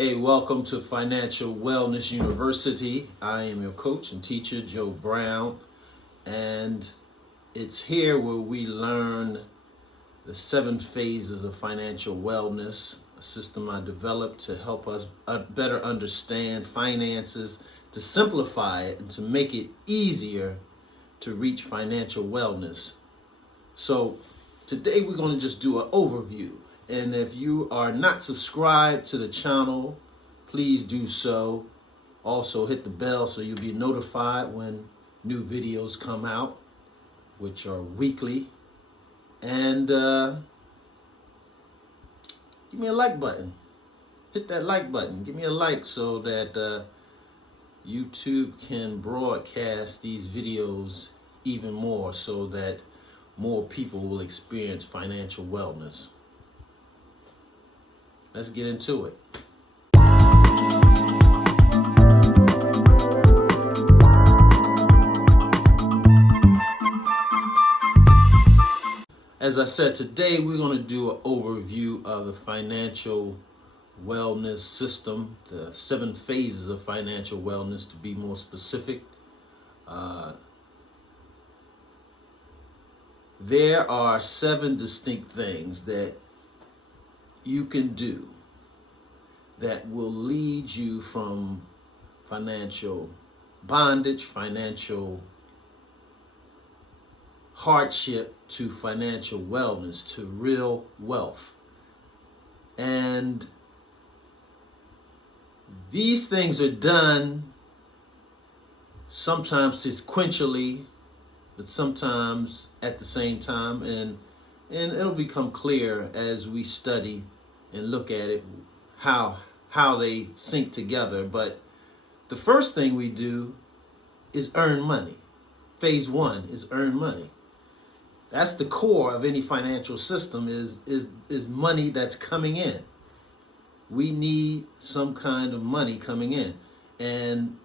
Hey, welcome to Financial Wellness University. I am your coach and teacher, Joe Brown, and it's here where we learn the 7 phases of financial wellness, a system I developed to help us better understand finances, to simplify it, and to make it easier to reach financial wellness. So today we're going to just do an overview. And if you are not subscribed to the channel, please do so. Also hit the bell so you'll be notified when new videos come out, which are weekly. And give me a like button. Hit that like button. Give me a like so that YouTube can broadcast these videos even more so that more people will experience financial wellness. Let's get into it. As I said, today we're going to do an overview of the financial wellness system, the 7 phases of financial wellness to be more specific. There are 7 distinct things that you can do that will lead you from financial bondage, financial hardship, to financial wellness, to real wealth. And these things are done sometimes sequentially, but sometimes at the same time, and it'll become clear as we study and look at it how they sync together. But the first thing we do is earn money. Phase 1 is earn money. That's the core of any financial system is money that's coming in. We need some kind of money coming in. And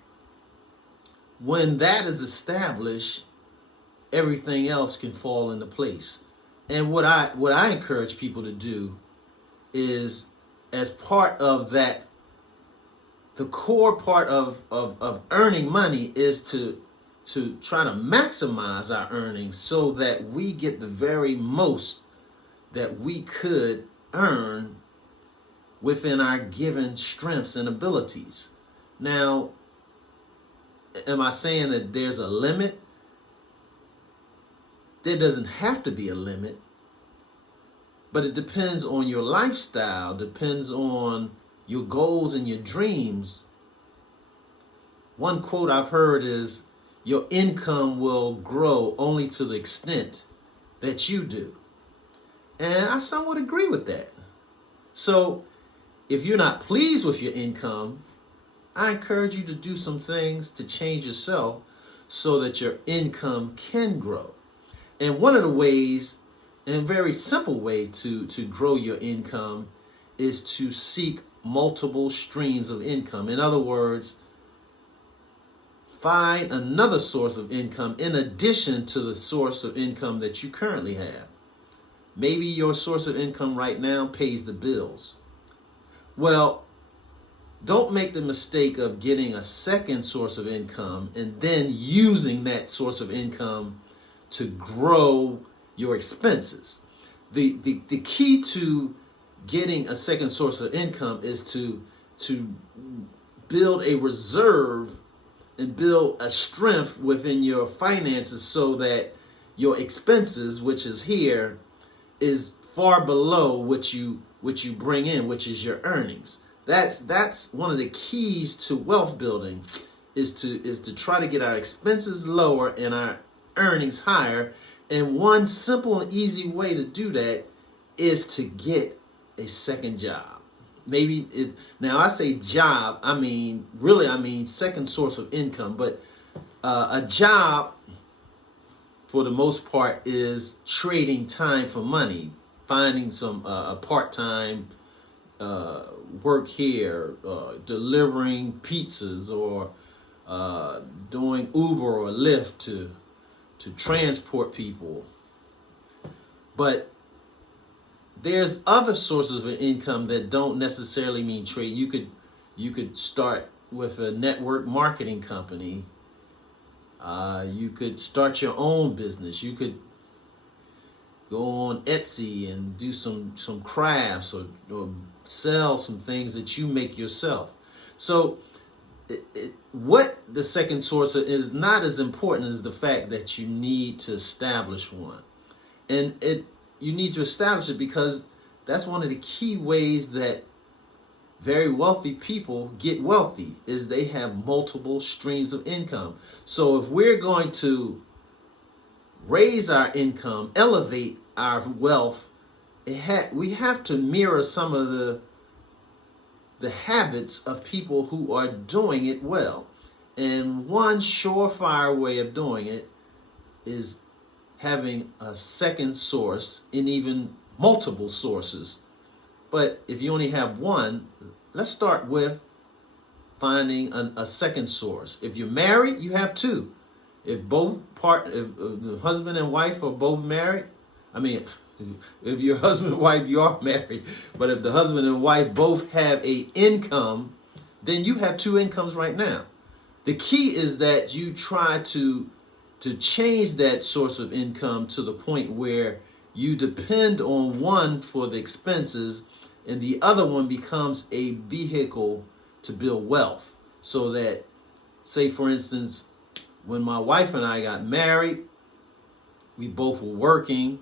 when that is established, everything else can fall into place. And what I encourage people to do is, as part of that, the core part of earning money is to try to maximize our earnings so that we get the very most that we could earn within our given strengths and abilities. Now, am I saying that there's a limit? There doesn't have to be a limit, but it depends on your lifestyle, depends on your goals and your dreams. One quote I've heard is, your income will grow only to the extent that you do. And I somewhat agree with that. So if you're not pleased with your income, I encourage you to do some things to change yourself so that your income can grow. And one of the ways, and a very simple way to grow your income, is to seek multiple streams of income. In other words, find another source of income in addition to the source of income that you currently have. Maybe your source of income right now pays the bills. Well, don't make the mistake of getting a second source of income and then using that source of income to grow your expenses. The key to getting a second source of income is to build a reserve and build a strength within your finances so that your expenses, which is here, is far below what you bring in, which is your earnings. That's one of the keys to wealth building, is to try to get our expenses lower and our earnings higher. And one simple and easy way to do that is to get a second job. Maybe now I say job, I mean second source of income, but a job for the most part is trading time for money, finding some a part-time work here, delivering pizzas, or doing Uber or Lyft to transport people. But there's other sources of income that don't necessarily mean trade. You could You could start with a network marketing company. You could start your own business. You could go on Etsy and do some crafts, or sell some things that you make yourself. So what the second source is not as important as the fact that you need to establish one. And you need to establish it because that's one of the key ways that very wealthy people get wealthy, is they have multiple streams of income. So if we're going to raise our income, elevate our wealth, we have to mirror some of the habits of people who are doing it well. And one surefire way of doing it is having a second source, and even multiple sources. But if you only have one, let's start with finding a second source. If you're married, you have two. If the husband and wife are both married, if you're husband and wife, you are married. But if the husband and wife both have a income, then you have two incomes right now. The key is that you try to change that source of income to the point where you depend on one for the expenses, and the other one becomes a vehicle to build wealth. So that, say for instance, when my wife and I got married, we both were working,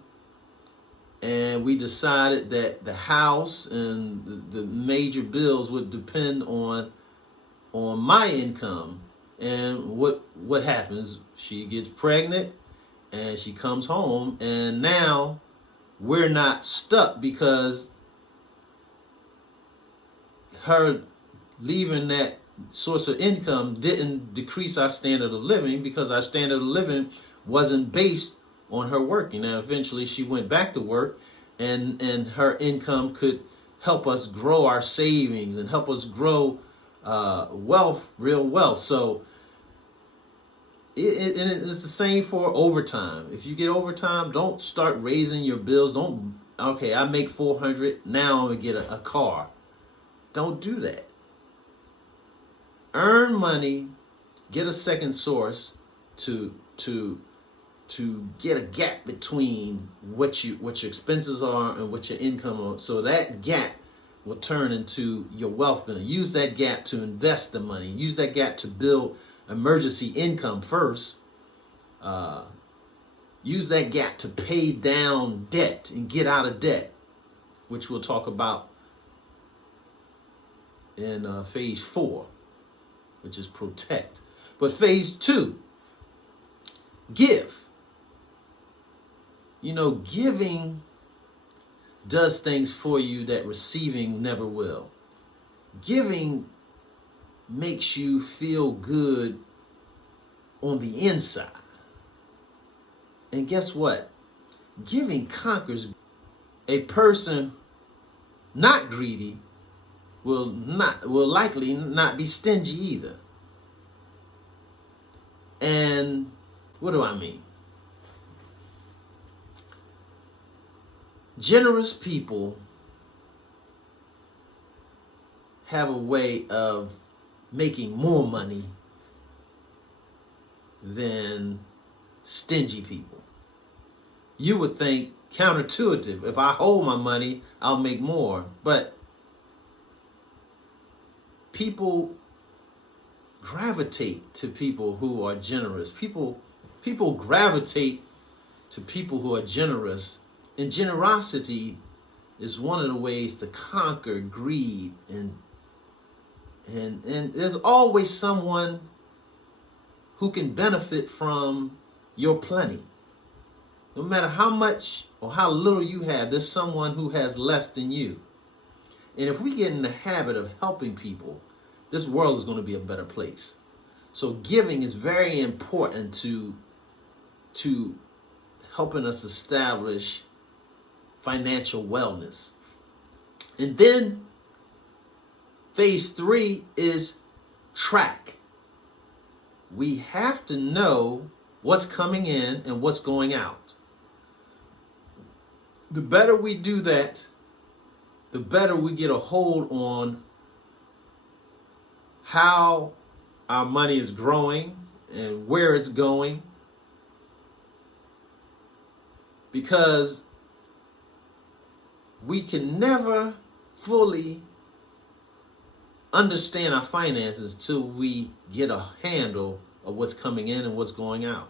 and we decided that the house and the major bills would depend on my income. And what happens? She gets pregnant and she comes home, and now we're not stuck because her leaving that source of income didn't decrease our standard of living, because our standard of living wasn't based on her working. Now, eventually she went back to work, and her income could help us grow our savings and help us grow wealth, real wealth. So it's the same for overtime. If you get overtime, don't start raising your bills. Okay, I make $400, now I'm gonna get a car. Don't do that. Earn money, get a second source to get a gap between what your expenses are and what your income are. So that gap will turn into your wealth. Use that gap to invest the money. Use that gap to build emergency income first. Use that gap to pay down debt and get out of debt, which we'll talk about in phase 4, which is protect. But phase 2, give. Giving does things for you that receiving never will. Giving makes you feel good on the inside. And guess what? Giving conquers. A person not greedy will likely not be stingy either. And what do I mean? Generous people have a way of making more money than stingy people. You would think counterintuitive. If I hold my money, I'll make more. But people gravitate to people who are generous. People gravitate to people who are generous. And generosity is one of the ways to conquer greed. And there's always someone who can benefit from your plenty. No matter how much or how little you have, there's someone who has less than you. And if we get in the habit of helping people, this world is going to be a better place. So giving is very important to helping us establish financial wellness. And then phase 3 is track. We have to know what's coming in and what's going out. The better we do that, the better we get a hold on how our money is growing and where it's going, because we can never fully understand our finances till we get a handle of what's coming in and what's going out.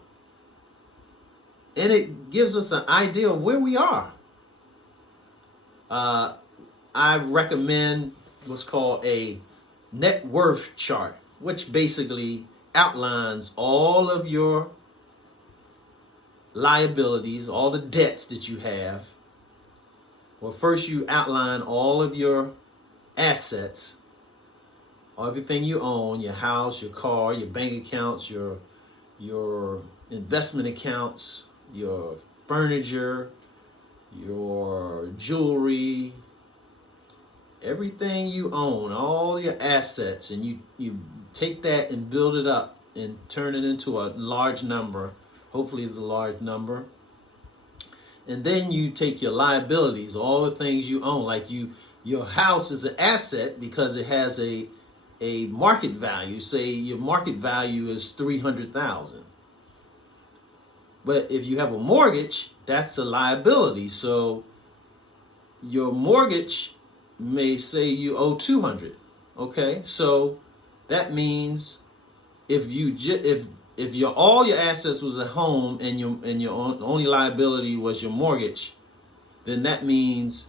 And it gives us an idea of where we are. I recommend what's called a net worth chart, which basically outlines all of your liabilities, all the debts that you have. Well, first you outline all of your assets, everything you own, your house, your car, your bank accounts, your investment accounts, your furniture, your jewelry, everything you own, all your assets, and you take that and build it up and turn it into a large number. Hopefully it's a large number. And then you take your liabilities, all the things you own, like your house is an asset because it has a market value. Say your market value is $300,000. But if you have a mortgage, that's a liability. So your mortgage may say you owe $200. Okay, so that means if your all your assets was at home and your only liability was your mortgage, then that means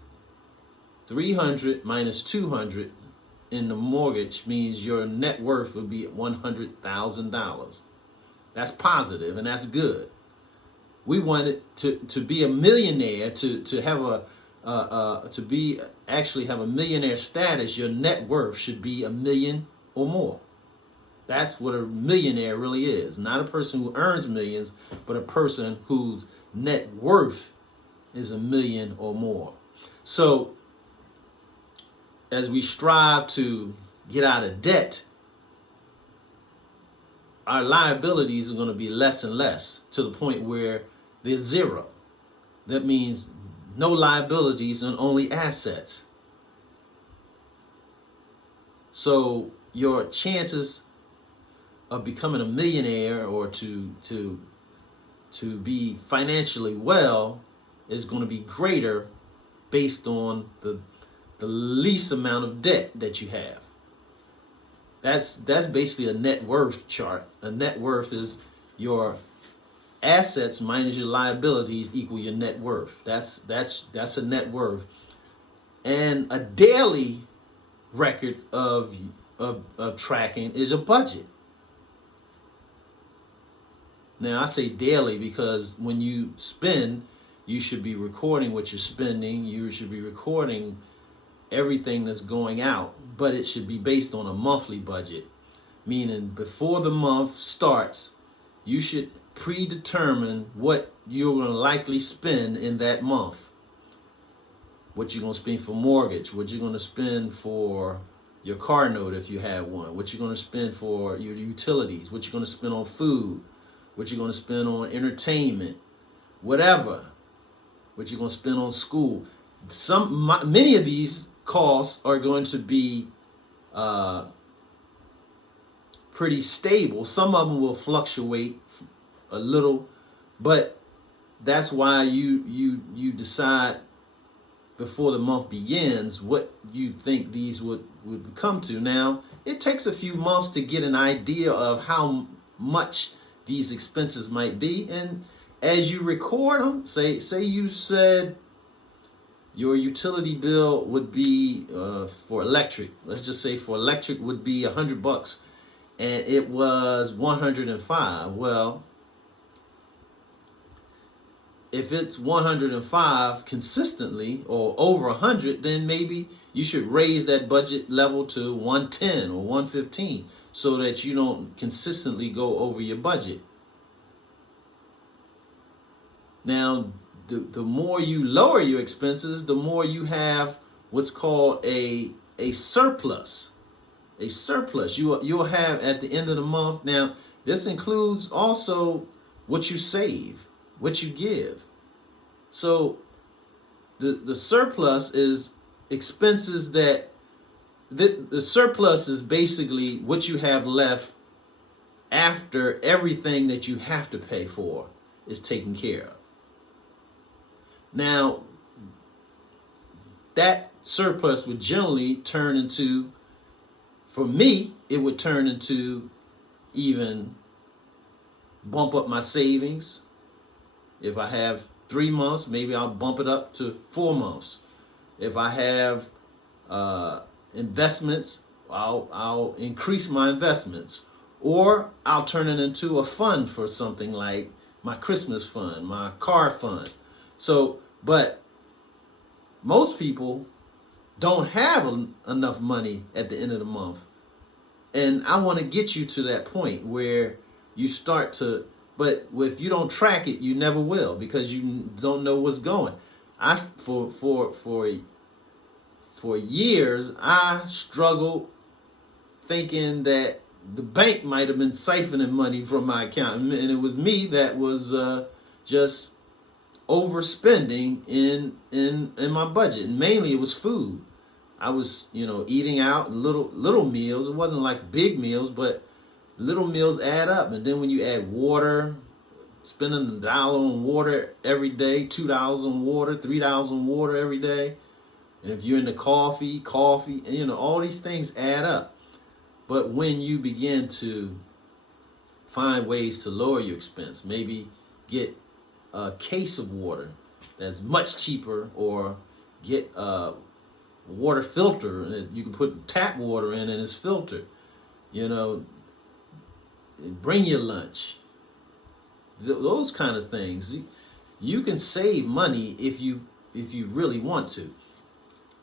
300 minus 200 in the mortgage means your net worth would be $100,000. That's positive and that's good. We wanted to be a millionaire, to have have a millionaire status. Your net worth should be $1 million or more. That's what a millionaire really is. Not a person who earns millions, but a person whose net worth is $1 million or more. So as we strive to get out of debt, our liabilities are going to be less and less to the point where they're zero. That means no liabilities and only assets. So your chances of becoming a millionaire or to be financially well is going to be greater based on the least amount of debt that you have. That's basically a net worth chart. A net worth is your assets minus your liabilities equal your net worth. That's a net worth. And a daily record of tracking is a budget. Now I say daily because when you spend, you should be recording what you're spending. You should be recording everything that's going out, but it should be based on a monthly budget, meaning before the month starts, you should predetermine what you're going to likely spend in that month. What you're going to spend for mortgage, what you're going to spend for your car note if you have one, what you're going to spend for your utilities, what you're going to spend on food, what you're going to spend on entertainment, whatever, what you're going to spend on school. Many of these costs are going to be pretty stable. Some of them will fluctuate a little, but that's why you decide before the month begins what you think these would come to. Now, it takes a few months to get an idea of how much these expenses might be, and as you record them, say you said your utility bill would be for electric. Let's just say for electric would be $100, and it was 105. Well, if it's 105 consistently or over 100, then maybe you should raise that budget level to 110 or 115 so that you don't consistently go over your budget. Now, the more you lower your expenses, the more you have what's called a surplus. A surplus you'll have at the end of the month. Now, this includes also what you save, what you give. So the surplus is expenses that the surplus is basically what you have left after everything that you have to pay for is taken care of. Now, that surplus would generally turn into, for me, it would turn into even bump up my savings. If I have 3 months, maybe I'll bump it up to 4 months. If I have investments, I'll increase my investments, or I'll turn it into a fund for something like my Christmas fund, my car fund. So, but most people don't have enough money at the end of the month. And I want to get you to that point where you start to, but if you don't track it, you never will, because you don't know what's going. For years, I struggled thinking that the bank might have been siphoning money from my account, and it was me that was just overspending in my budget. And mainly it was food. I was, eating out little meals. It wasn't like big meals, but little meals add up. And then when you add water, spending $1 on water every day, $2 on water, $3 on water every day. And if you're into coffee, all these things add up. But when you begin to find ways to lower your expense, maybe get a case of water that's much cheaper, or get a water filter that you can put tap water in and it's filtered. Bring your lunch. Those kind of things. You can save money if you really want to.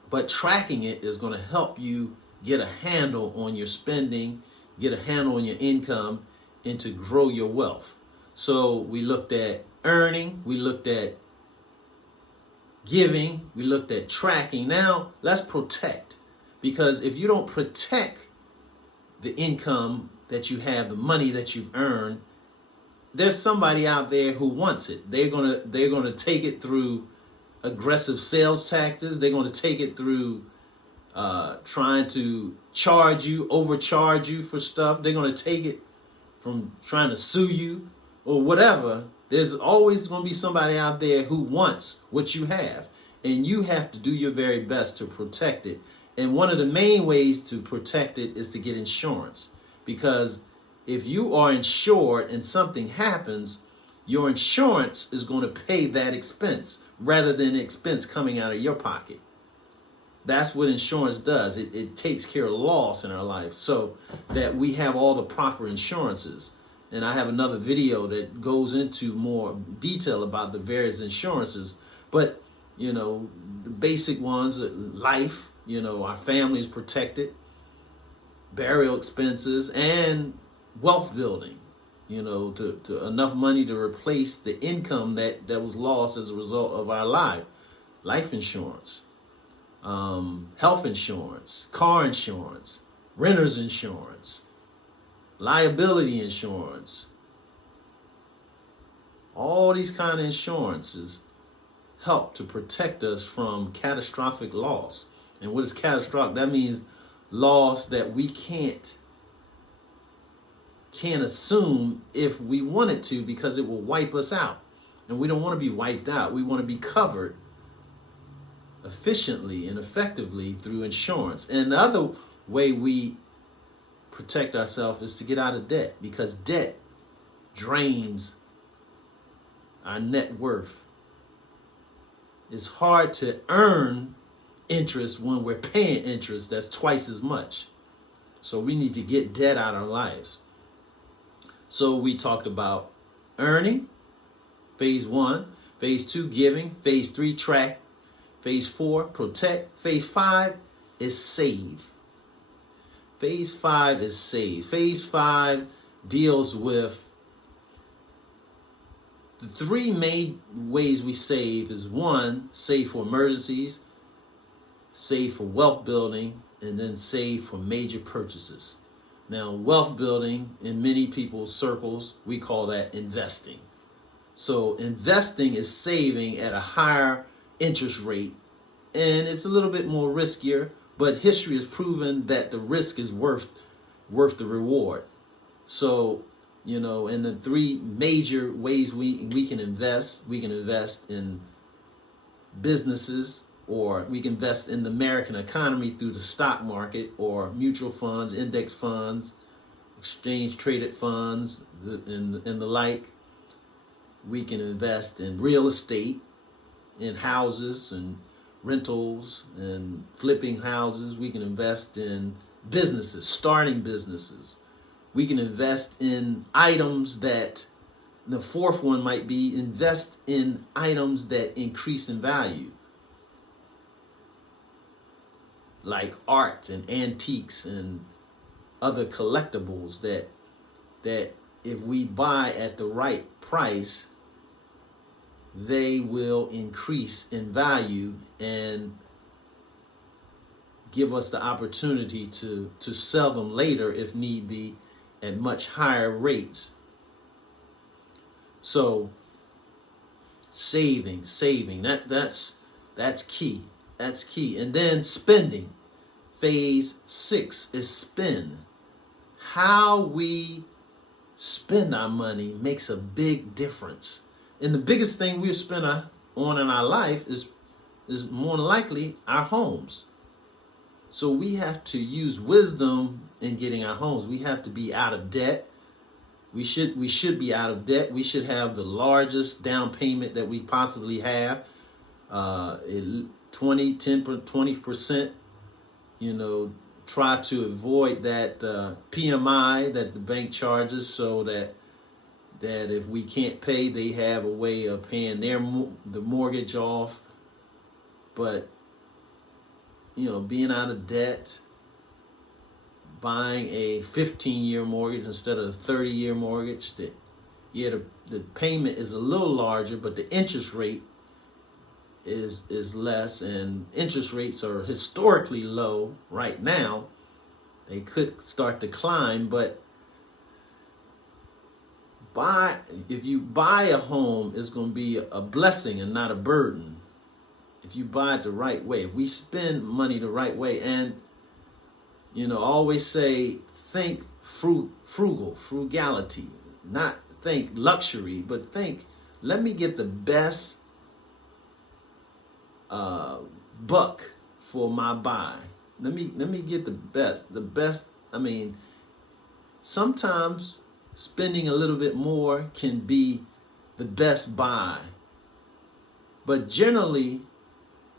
But tracking it is going to help you get a handle on your spending, get a handle on your income, and to grow your wealth. So we looked at earning, we looked at giving, we looked at tracking. Now let's protect. Because if you don't protect the income that you have, the money that you've earned, there's somebody out there who wants it. They're gonna take it through aggressive sales tactics. They're going to take it through trying to overcharge you for stuff. They're going to take it from trying to sue you or whatever. There's always going to be somebody out there who wants what you have, and you have to do your very best to protect it. And one of the main ways to protect it is to get insurance, because if you are insured and something happens, your insurance is going to pay that expense rather than expense coming out of your pocket. That's what insurance does. It takes care of loss in our life, so that we have all the proper insurances. And I have another video that goes into more detail about the various insurances. But, the basic ones, life, our family is protected, burial expenses, and wealth building. To enough money to replace the income that was lost as a result of our life insurance, health insurance, car insurance, renter's insurance, liability insurance. All these kind of insurances help to protect us from catastrophic loss. And what is catastrophic? That means loss that we can't assume if we wanted to, because it will wipe us out. And we don't want to be wiped out. We want to be covered efficiently and effectively through insurance. And the other way we protect ourselves is to get out of debt, because debt drains our net worth. It's hard to earn interest when we're paying interest that's twice as much. So we need to get debt out of our lives. So we talked about earning, phase 1, phase 2, giving, phase 3, track, phase 4, protect, phase 5 is save. Phase 5 is save. Phase 5 deals with the 3 main ways we save is 1, save for emergencies, save for wealth building, and then save for major purchases. Now, wealth building, in many people's circles, we call that investing. So investing is saving at a higher interest rate, and it's a little bit more riskier, but history has proven that the risk is worth the reward. So, you know, in the three major ways we can invest in businesses, or we can invest in the American economy through the stock market or mutual funds, index funds, exchange traded funds, and the like. We can invest in real estate, in houses and rentals and flipping houses. We can invest in businesses, starting businesses. We can invest in items that, the fourth one might be invest in items that increase in value, like art and antiques and other collectibles that if we buy at the right price, they will increase in value and give us the opportunity to sell them later if need be at much higher rates. So saving, that's key. That's key. And then spending. Phase 6 is spend. How we spend our money makes a big difference. And the biggest thing we spend on in our life is more than likely our homes. So we have to use wisdom in getting our homes. We have to be out of debt. We should be out of debt. We should have the largest down payment that we possibly have. 20%, you know, try to avoid that PMI that the bank charges, so that if we can't pay, they have a way of paying the mortgage off. But, you know, being out of debt, buying a 15-year mortgage instead of a 30-year mortgage, the payment is a little larger, but the interest rate is less, and interest rates are historically low right now. They could start to climb, but if you buy a home, it's going to be a blessing and not a burden. If you buy it the right way, if we spend money the right way, and you know, I always say, think frugality, not think luxury, but think, let me get the best buck for my buy. Let me get the best. I mean, sometimes spending a little bit more can be the best buy, but generally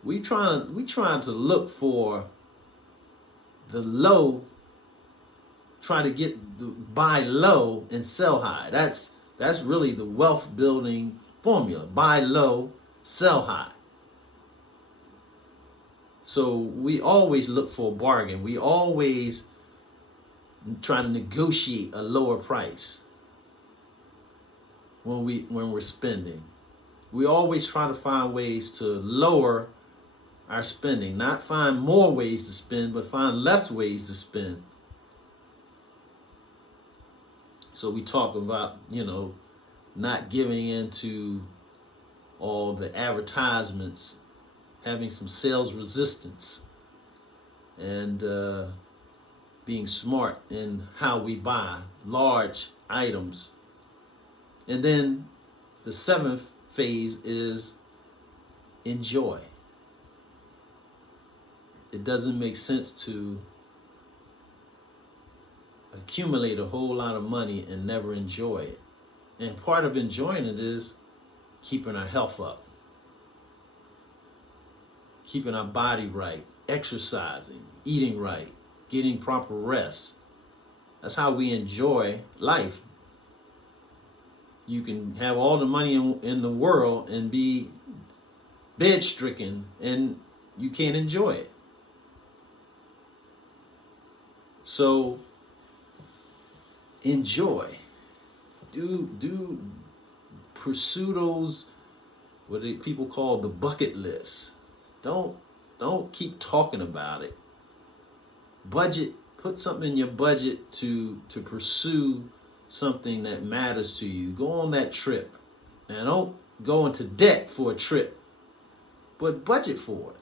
we trying to look for the low, try to buy low and sell high. That's really the wealth building formula. Buy low, sell high. So we always look for a bargain. We always try to negotiate a lower price when we're spending. We always try to find ways to lower our spending, not find more ways to spend, but find less ways to spend. So we talk about, you know, not giving into all the advertisements, having some sales resistance, and being smart in how we buy large items. And then the 7th phase is enjoy. It doesn't make sense to accumulate a whole lot of money and never enjoy it. And part of enjoying it is keeping our health up, keeping our body right, exercising, eating right, getting proper rest. That's how we enjoy life. You can have all the money in the world and be bed-stricken and you can't enjoy it. So enjoy. Do pursue those, what people call the bucket list. Don't keep talking about it. Budget, put something in your budget to pursue something that matters to you. Go on that trip. Now don't go into debt for a trip, but budget for it.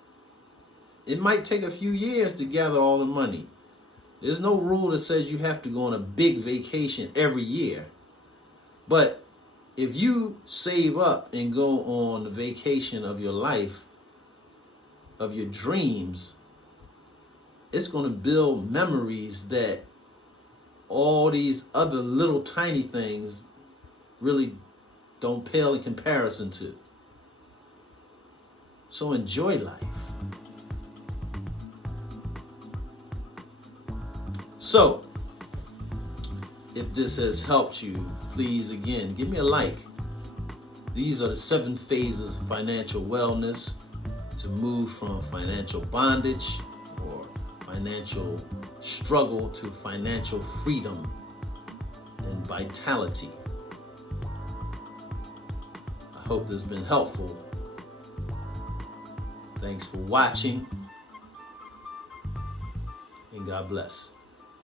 It might take a few years to gather all the money. There's no rule that says you have to go on a big vacation every year. But if you save up and go on the vacation of your life, of your dreams, it's going to build memories that all these other little tiny things really don't pale in comparison to. So enjoy life. So, if this has helped you, please again, give me a like. These are the 7 phases of financial wellness to move from financial bondage or financial struggle to financial freedom and vitality. I hope this has been helpful. Thanks for watching, and God bless.